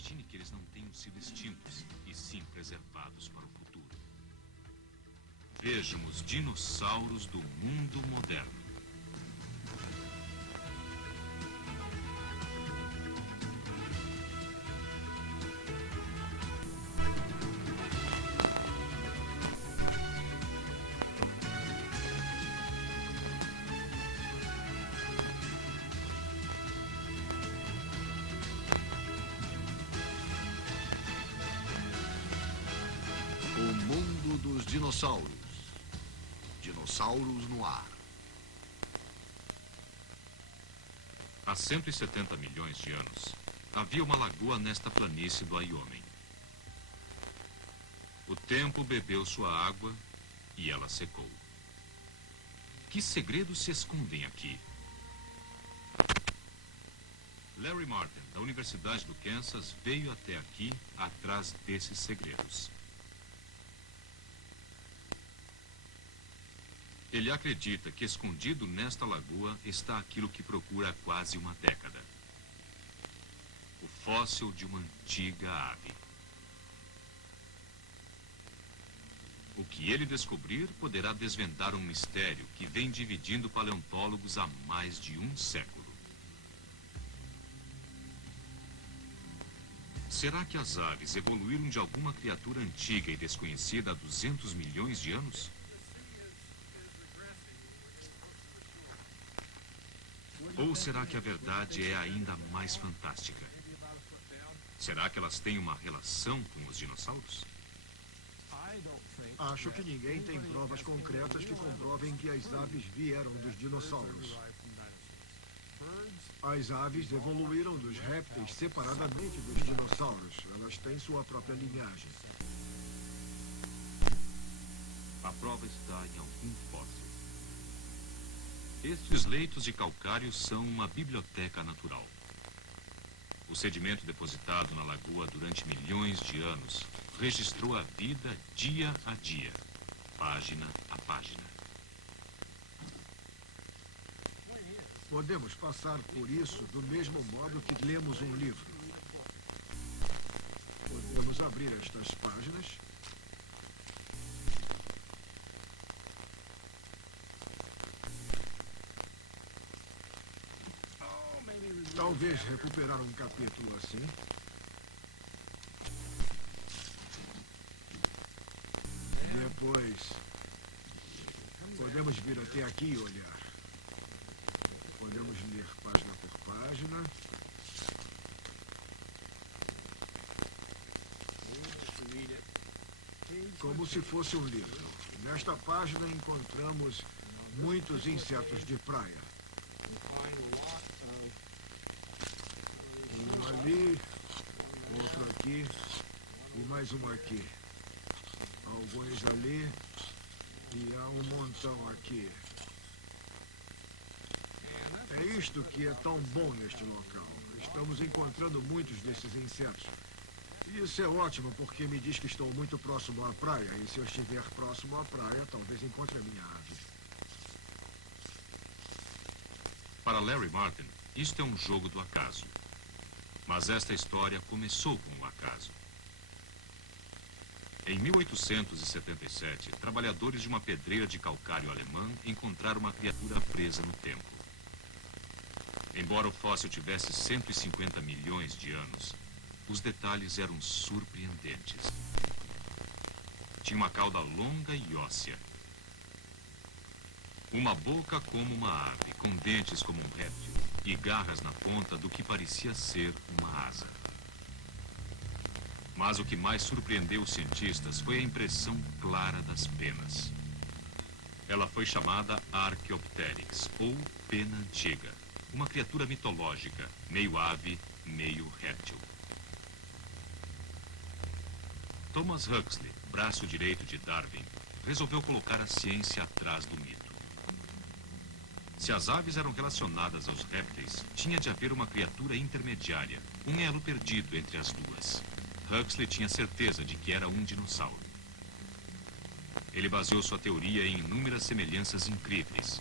Imagine que eles não tenham sido extintos, e sim preservados para o futuro. Vejam os dinossauros do mundo moderno. O mundo dos dinossauros. Dinossauros no ar. Há 170 milhões de anos, havia uma lagoa nesta planície do Wyoming. O tempo bebeu sua água e ela secou. Que segredos se escondem aqui? Larry Martin, da Universidade do Kansas, veio até aqui atrás desses segredos. Ele acredita que escondido nesta lagoa está aquilo que procura há quase uma década. O fóssil de uma antiga ave. O que ele descobrir poderá desvendar um mistério que vem dividindo paleontólogos há mais de um século. Será que as aves evoluíram de alguma criatura antiga e desconhecida há 200 milhões de anos? Ou será que a verdade é ainda mais fantástica? Será que elas têm uma relação com os dinossauros? Acho que ninguém tem provas concretas que comprovem que as aves vieram dos dinossauros. As aves evoluíram dos répteis separadamente dos dinossauros. Elas têm sua própria linhagem. A prova está em algum fóssil. Estes leitos de calcário são uma biblioteca natural. O sedimento depositado na lagoa durante milhões de anos registrou a vida dia a dia, página a página. Podemos passar por isso do mesmo modo que lemos um livro. Podemos abrir estas páginas. Talvez recuperar um capítulo assim. Depois, podemos vir até aqui e olhar. Podemos ler página por página. Como se fosse um livro. Nesta página encontramos muitos insetos de praia. Um ali, outro aqui e mais um aqui. Alguns ali e há um montão aqui. É isto que é tão bom neste local. Estamos encontrando muitos desses insetos. E isso é ótimo porque me diz que estou muito próximo à praia. E se eu estiver próximo à praia, talvez encontre a minha ave. Para Larry Martin, isto é um jogo do acaso. Mas esta história começou com um acaso. Em 1877, trabalhadores de uma pedreira de calcário alemã encontraram uma criatura presa no tempo. Embora o fóssil tivesse 150 milhões de anos, os detalhes eram surpreendentes. Tinha uma cauda longa e óssea. Uma boca como uma ave, com dentes como um réptil e garras na ponta do que parecia ser uma asa. Mas o que mais surpreendeu os cientistas foi a impressão clara das penas. Ela foi chamada Archaeopteryx, ou pena antiga, uma criatura mitológica, meio ave, meio réptil. Thomas Huxley, braço direito de Darwin, resolveu colocar a ciência atrás do mito. Se as aves eram relacionadas aos répteis, tinha de haver uma criatura intermediária, um elo perdido entre as duas. Huxley tinha certeza de que era um dinossauro. Ele baseou sua teoria em inúmeras semelhanças incríveis.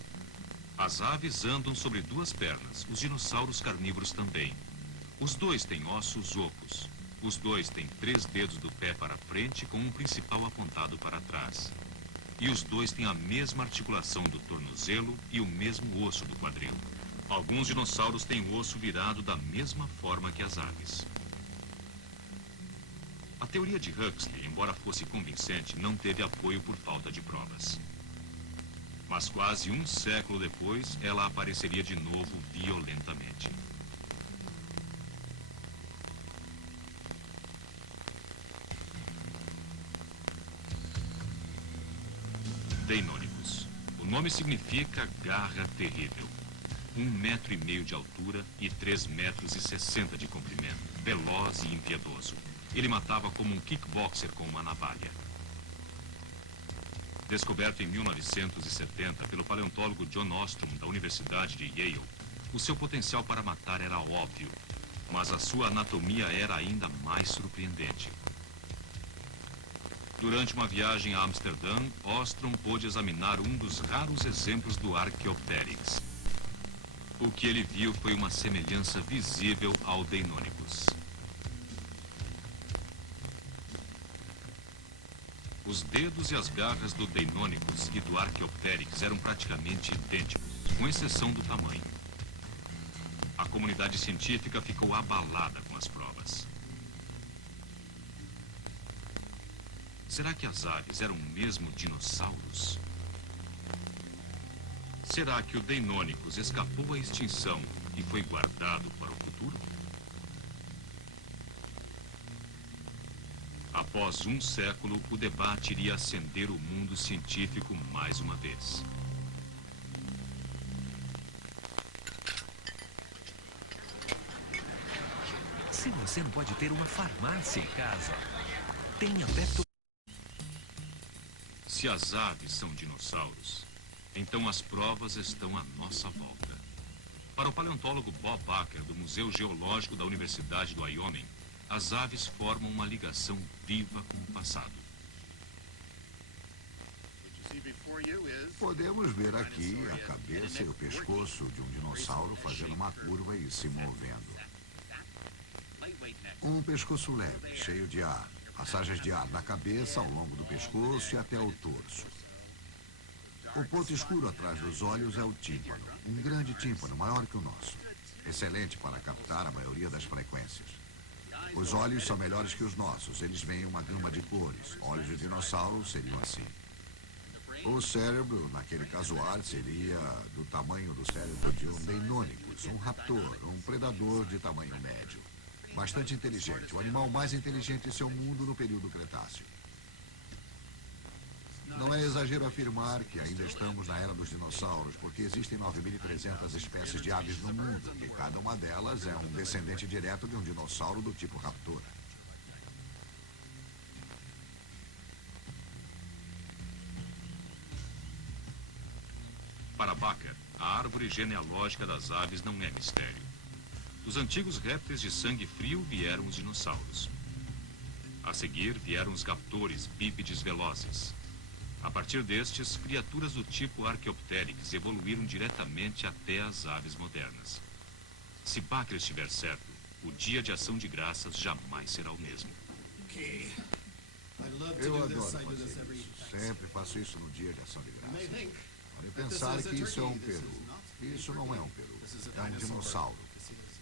As aves andam sobre duas pernas, os dinossauros carnívoros também. Os dois têm ossos ocos. Os dois têm 3 dedos do pé para frente com um principal apontado para trás. E os dois têm a mesma articulação do tornozelo e o mesmo osso do quadril. Alguns dinossauros têm o osso virado da mesma forma que as aves. A teoria de Huxley, embora fosse convincente, não teve apoio por falta de provas. Mas quase um século depois, ela apareceria de novo violentamente. Deinonychus. O nome significa garra terrível. 1,5 metro de altura e 3,60 metros de comprimento. Veloz e impiedoso. Ele matava como um kickboxer com uma navalha. Descoberto em 1970 pelo paleontólogo John Ostrom, da Universidade de Yale, o seu potencial para matar era óbvio, mas a sua anatomia era ainda mais surpreendente. Durante uma viagem a Amsterdã, Ostrom pôde examinar um dos raros exemplos do Archaeopteryx. O que ele viu foi uma semelhança visível ao Deinonychus. Os dedos e as garras do Deinonychus e do Archaeopteryx eram praticamente idênticos, com exceção do tamanho. A comunidade científica ficou abalada com as provas. Será que as aves eram mesmo dinossauros? Será que o Deinonychus escapou à extinção e foi guardado para o futuro? Após um século, o debate iria acender o mundo científico mais uma vez. Se você não pode ter uma farmácia em casa, tenha perto. Se as aves são dinossauros, então as provas estão à nossa volta. Para o paleontólogo Bob Baker, do Museu Geológico da Universidade do Wyoming, as aves formam uma ligação viva com o passado. Podemos ver aqui a cabeça e o pescoço de um dinossauro fazendo uma curva e se movendo. Um pescoço leve, cheio de ar. Passagens de ar da cabeça ao longo do pescoço e até o torso. O ponto escuro atrás dos olhos é o tímpano. Um grande tímpano, maior que o nosso. Excelente para captar a maioria das frequências. Os olhos são melhores que os nossos. Eles veem uma gama de cores. Olhos de dinossauro seriam assim. O cérebro, naquele casuar, seria do tamanho do cérebro de um Deinonychus, um raptor, um predador de tamanho médio. Bastante inteligente, o animal mais inteligente em seu mundo no período Cretáceo. Não é exagero afirmar que ainda estamos na era dos dinossauros, porque existem 9.300 espécies de aves no mundo, e cada uma delas é um descendente direto de um dinossauro do tipo raptor. Para Baker, a árvore genealógica das aves não é mistério. Dos antigos répteis de sangue frio vieram os dinossauros. A seguir vieram os raptores bípedes velozes. A partir destes, criaturas do tipo Archaeopteryx evoluíram diretamente até as aves modernas. Se Baker estiver certo, o dia de ação de graças jamais será o mesmo. Eu adoro fazer isso. Sempre faço isso no dia de ação de graças. Podem pensar que isso é um peru. Isso não é um peru. É um dinossauro.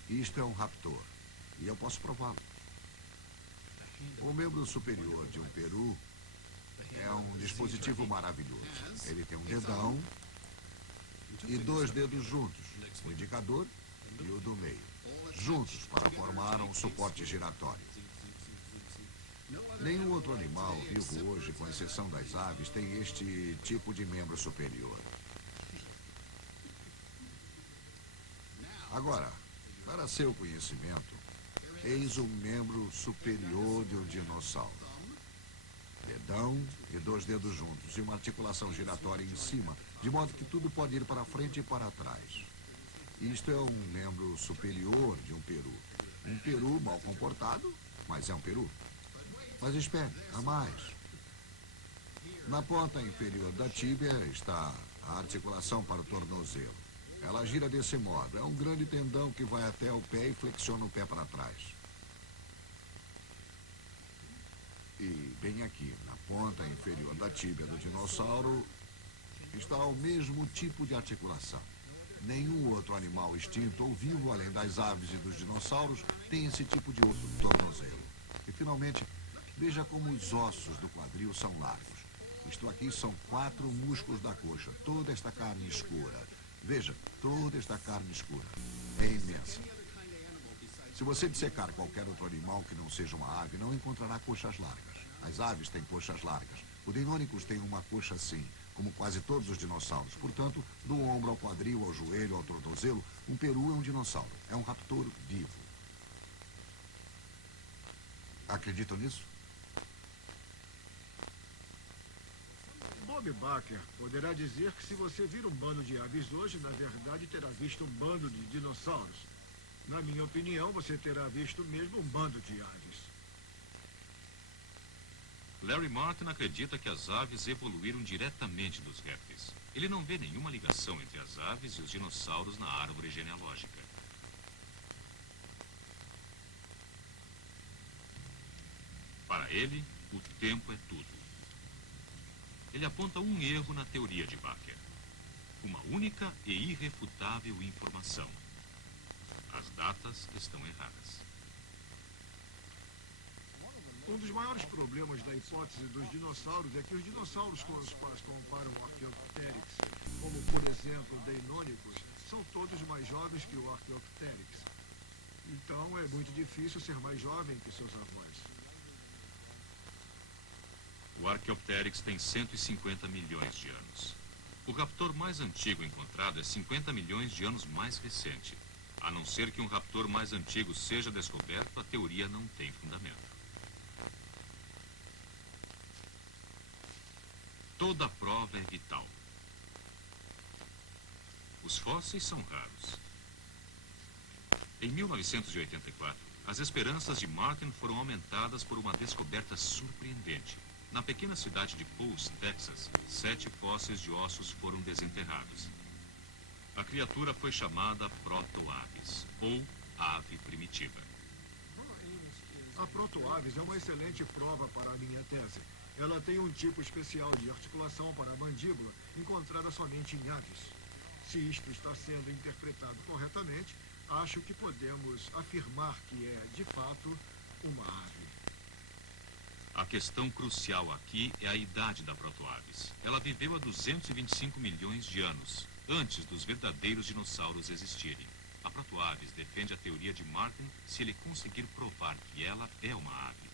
Isto é um raptor. E eu posso prová-lo. O membro superior de um peru é um dispositivo maravilhoso. Ele tem um dedão e 2 dedos juntos, o indicador e o do meio, juntos para formar um suporte giratório. Nenhum outro animal vivo hoje, com exceção das aves, tem este tipo de membro superior. Agora, para seu conhecimento, eis o membro superior de um dinossauro. Dedão e 2 dedos juntos e uma articulação giratória em cima, de modo que tudo pode ir para frente e para trás. Isto é um membro superior de um peru. Um peru mal comportado, mas é um peru. Mas espere, há mais. Na ponta inferior da tíbia está a articulação para o tornozelo. Ela gira desse modo. É um grande tendão que vai até o pé e flexiona o pé para trás. E bem aqui, na ponta inferior da tíbia do dinossauro, está o mesmo tipo de articulação. Nenhum outro animal extinto ou vivo, além das aves e dos dinossauros, tem esse tipo de osso tornozelo. E, finalmente, veja como os ossos do quadril são largos. Isto aqui são 4 músculos da coxa, toda esta carne escura. Veja, toda esta carne escura. É imensa. Se você dissecar qualquer outro animal que não seja uma ave, não encontrará coxas largas. As aves têm coxas largas. O Deinonychus tem uma coxa assim, como quase todos os dinossauros. Portanto, do ombro ao quadril, ao joelho, ao tornozelo, um peru é um dinossauro. É um raptor vivo. Acreditam nisso? Bob Baker poderá dizer que se você vir um bando de aves hoje, na verdade terá visto um bando de dinossauros. Na minha opinião, você terá visto mesmo um bando de aves. Larry Martin acredita que as aves evoluíram diretamente dos répteis. Ele não vê nenhuma ligação entre as aves e os dinossauros na árvore genealógica. Para ele, o tempo é tudo. Ele aponta um erro na teoria de Baker. Uma única e irrefutável informação. As datas estão erradas. Um dos maiores problemas da hipótese dos dinossauros é que os dinossauros com os quais comparam o Archaeopteryx, como por exemplo o Deinonychus, são todos mais jovens que o Archaeopteryx. Então é muito difícil ser mais jovem que seus avós. O Archaeopteryx tem 150 milhões de anos. O raptor mais antigo encontrado é 50 milhões de anos mais recente. A não ser que um raptor mais antigo seja descoberto, a teoria não tem fundamento. Toda prova é vital. Os fósseis são raros. Em 1984, as esperanças de Martin foram aumentadas por uma descoberta surpreendente. Na pequena cidade de Pulse, Texas, 7 fósseis de ossos foram desenterrados. A criatura foi chamada Proto-Aves, ou ave primitiva. A Proto-Aves é uma excelente prova para a minha tese. Ela tem um tipo especial de articulação para a mandíbula, encontrada somente em aves. Se isto está sendo interpretado corretamente, acho que podemos afirmar que é, de fato, uma ave. A questão crucial aqui é a idade da Proto-Aves. Ela viveu há 225 milhões de anos, antes dos verdadeiros dinossauros existirem. A Proto-Aves defende a teoria de Martin se ele conseguir provar que ela é uma ave.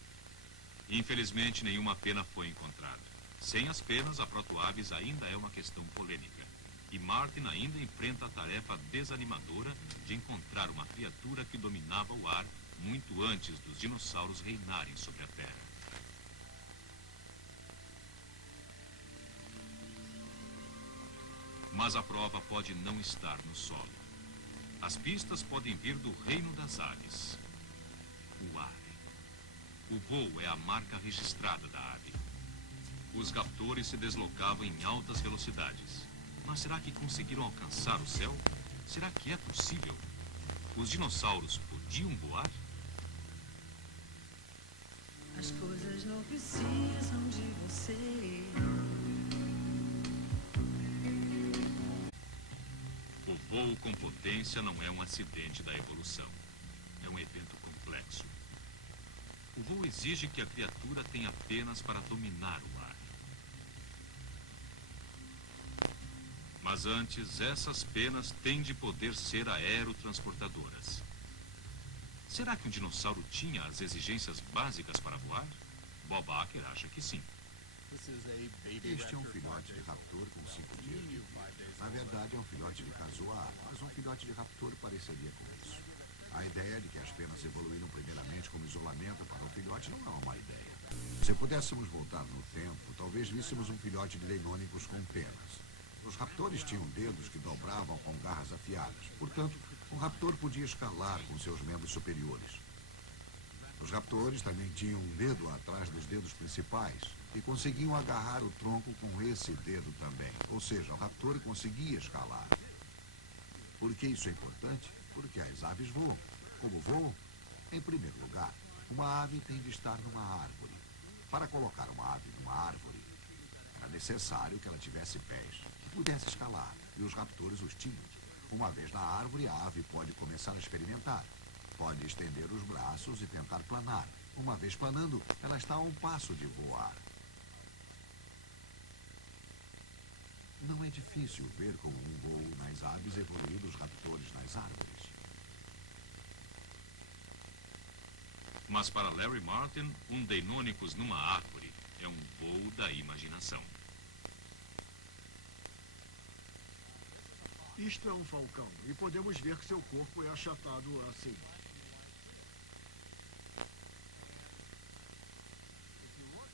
Infelizmente, nenhuma pena foi encontrada. Sem as penas, a Proto-Aves ainda é uma questão polêmica. E Martin ainda enfrenta a tarefa desanimadora de encontrar uma criatura que dominava o ar muito antes dos dinossauros reinarem sobre a Terra. Mas a prova pode não estar no solo. As pistas podem vir do reino das aves. O ar. O voo é a marca registrada da ave. Os raptores se deslocavam em altas velocidades. Mas será que conseguiram alcançar o céu? Será que é possível? Os dinossauros podiam voar? As coisas não precisam de você. O voo com potência não é um acidente da evolução. É um evento complexo. O voo exige que a criatura tenha penas para dominar o ar. Mas antes, essas penas têm de poder ser aerotransportadoras. Será que um dinossauro tinha as exigências básicas para voar? Bob Baker acha que sim. Este é um filhote de raptor com 5 dias de vida. Na verdade, é um filhote de casuar, mas um filhote de raptor pareceria com isso. A ideia de que as penas evoluíram primeiramente como isolamento para o filhote não é uma má ideia. Se pudéssemos voltar no tempo, talvez víssemos um filhote de Deinonychus com penas. Os raptores tinham dedos que dobravam com garras afiadas. Portanto, um raptor podia escalar com seus membros superiores. Os raptores também tinham um dedo atrás dos dedos principais e conseguiam agarrar o tronco com esse dedo também. Ou seja, o raptor conseguia escalar. Por que isso é importante? Porque as aves voam. Como voam? Em primeiro lugar, uma ave tem de estar numa árvore. Para colocar uma ave numa árvore, era necessário que ela tivesse pés, que pudesse escalar, e os raptores os tinham. Uma vez na árvore, a ave pode começar a experimentar. Pode estender os braços e tentar planar. Uma vez planando, ela está a um passo de voar. Não é difícil ver como um voo nas aves evoluiu dos raptores nas árvores. Mas para Larry Martin, um Deinonychus numa árvore é um voo da imaginação. Isto é um falcão, e podemos ver que seu corpo é achatado assim.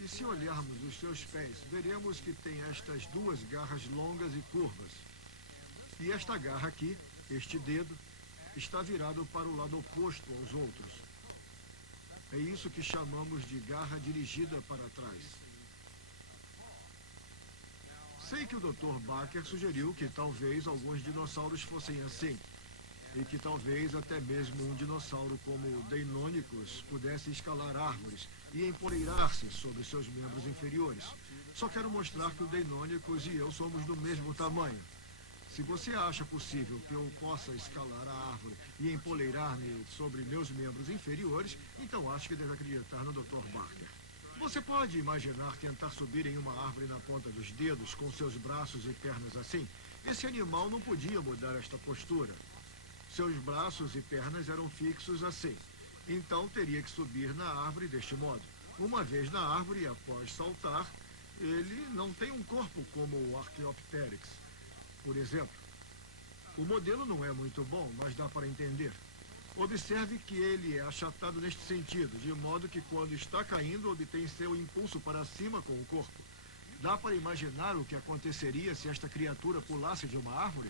E se olharmos os seus pés, veremos que tem estas duas garras longas e curvas. E esta garra aqui, este dedo, está virado para o lado oposto aos outros. É isso que chamamos de garra dirigida para trás. Sei que o Dr. Baker sugeriu que talvez alguns dinossauros fossem assim, e que talvez até mesmo um dinossauro como o Deinonychus pudesse escalar árvores e empoleirar-se sobre seus membros inferiores. Só quero mostrar que o Deinonychus e eu somos do mesmo tamanho. Se você acha possível que eu possa escalar a árvore e empoleirar-me sobre meus membros inferiores, então acho que deve acreditar no Dr. Baker. Você pode imaginar tentar subir em uma árvore na ponta dos dedos com seus braços e pernas assim? Esse animal não podia mudar esta postura. Seus braços e pernas eram fixos assim. Então teria que subir na árvore deste modo. Uma vez na árvore, após saltar, ele não tem um corpo como o Archaeopteryx, por exemplo. O modelo não é muito bom, mas dá para entender. Observe que ele é achatado neste sentido, de modo que quando está caindo, obtém seu impulso para cima com o corpo. Dá para imaginar o que aconteceria se esta criatura pulasse de uma árvore?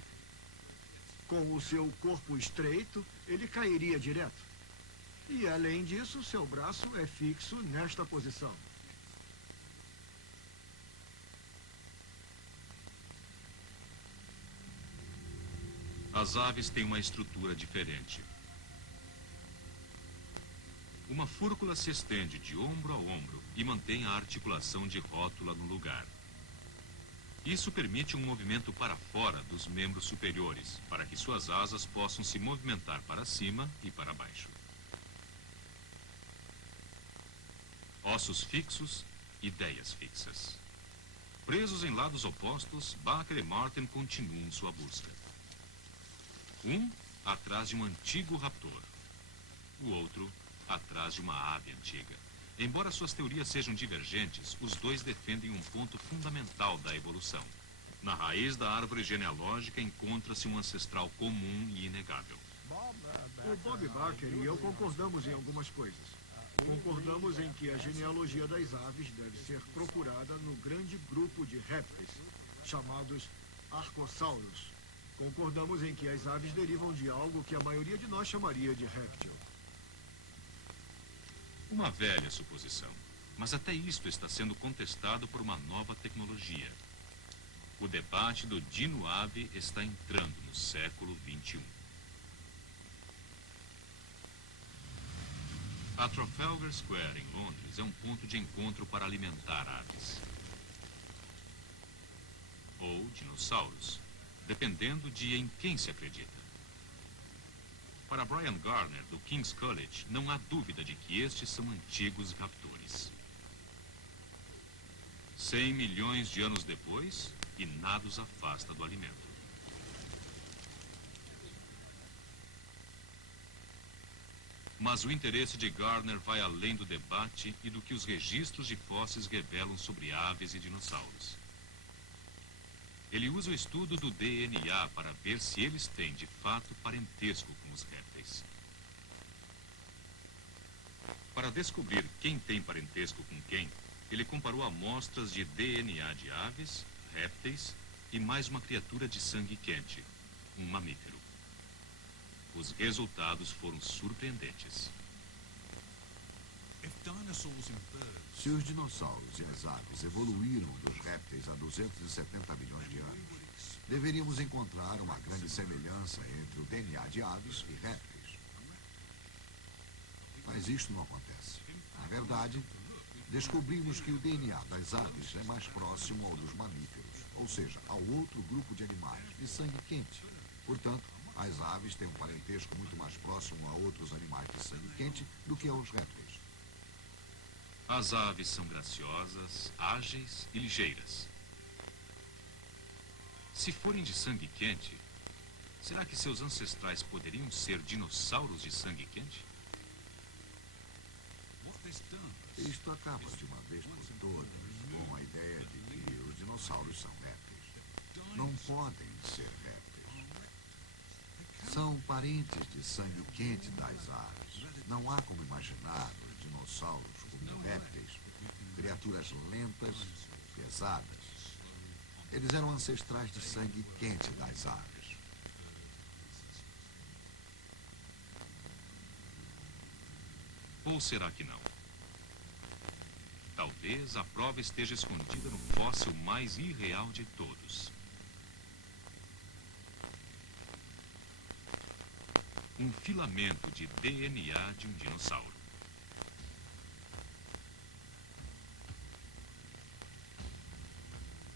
Com o seu corpo estreito, ele cairia direto. E, além disso, seu braço é fixo nesta posição. As aves têm uma estrutura diferente. Uma fúrcula se estende de ombro a ombro e mantém a articulação de rótula no lugar. Isso permite um movimento para fora dos membros superiores, para que suas asas possam se movimentar para cima e para baixo. Ossos fixos, ideias fixas. Presos em lados opostos, Baker e Martin continuam sua busca. Um atrás de um antigo raptor. O outro atrás de uma ave antiga. Embora suas teorias sejam divergentes, os dois defendem um ponto fundamental da evolução. Na raiz da árvore genealógica encontra-se um ancestral comum e inegável. O Bob Baker e eu concordamos em algumas coisas. Concordamos em que a genealogia das aves deve ser procurada no grande grupo de répteis, chamados arcossauros. Concordamos em que as aves derivam de algo que a maioria de nós chamaria de réptil. Uma velha suposição, mas até isto está sendo contestado por uma nova tecnologia. O debate do dino-ave está entrando no século XXI. A Trafalgar Square, em Londres, é um ponto de encontro para alimentar aves. Ou dinossauros, dependendo de em quem se acredita. Para Brian Garner, do King's College, não há dúvida de que estes são antigos raptores. 100 milhões de anos depois, e nada os afasta do alimento. Mas o interesse de Garner vai além do debate e do que os registros de fósseis revelam sobre aves e dinossauros. Ele usa o estudo do DNA para ver se eles têm, de fato, parentesco com os répteis. Para descobrir quem tem parentesco com quem, ele comparou amostras de DNA de aves, répteis e mais uma criatura de sangue quente, um mamífero. Os resultados foram surpreendentes. Se os dinossauros e as aves evoluíram dos répteis há 270 milhões de anos, deveríamos encontrar uma grande semelhança entre o DNA de aves e répteis. Mas isto não acontece. Na verdade, Descobrimos que o DNA das aves é mais próximo ao dos mamíferos, ou seja, ao outro grupo de animais de sangue quente. Portanto, as aves têm um parentesco muito mais próximo a outros animais de sangue quente do que aos répteis. As aves são graciosas, ágeis e ligeiras. Se forem de sangue quente, será que seus ancestrais poderiam ser dinossauros de sangue quente? Isto acaba de uma vez por todas com a ideia de que os dinossauros são répteis. Não podem ser répteis. São parentes de sangue quente das aves. Não há como imaginar os dinossauros como répteis, criaturas lentas, pesadas. Eles eram ancestrais de sangue quente das aves. Ou será que não? Talvez a prova esteja escondida no fóssil mais irreal de todos. Um filamento de DNA de um dinossauro.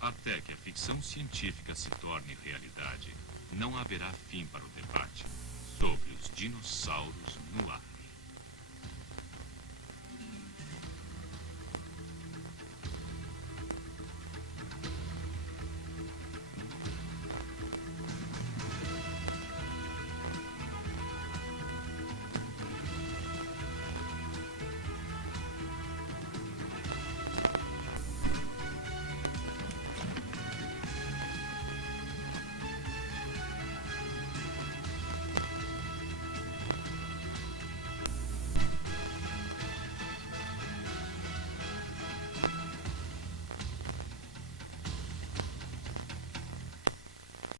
Até que a ficção científica se torne realidade, não haverá fim para o debate sobre os dinossauros no ar.